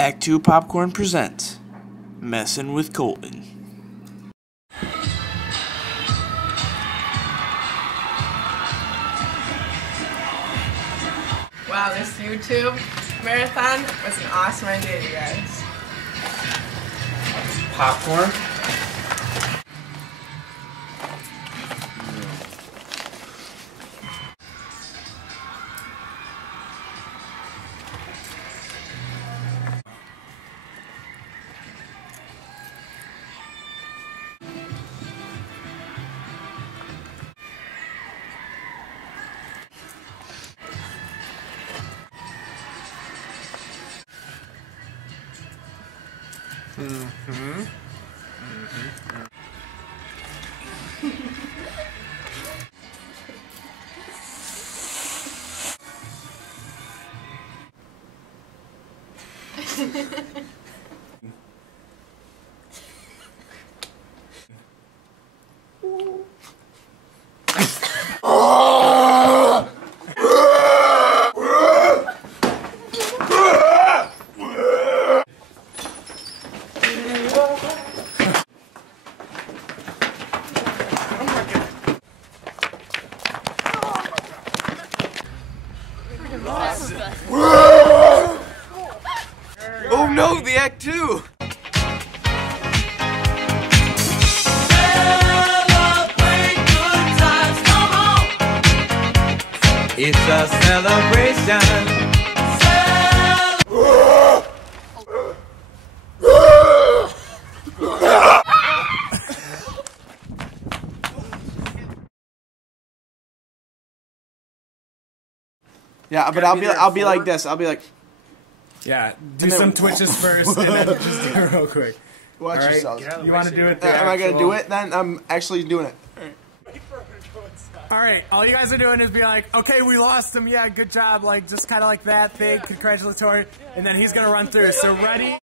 Act 2 Popcorn presents Messin' with Colton. Wow, this YouTube marathon was an awesome idea, you guys. Popcorn? Oh no, the Act 2! It's a celebration. Yeah, but I'll be like this. I'll be like, yeah, do some twitches first and then just do it real quick. watch All yourselves. right, you want to do it? Am I gonna do it then? I'm actually doing it. All right, all you guys are doing is be like, okay, we lost him. Yeah, good job. Like, just kind of like that thing, congratulatory. And then he's going to run through. So ready?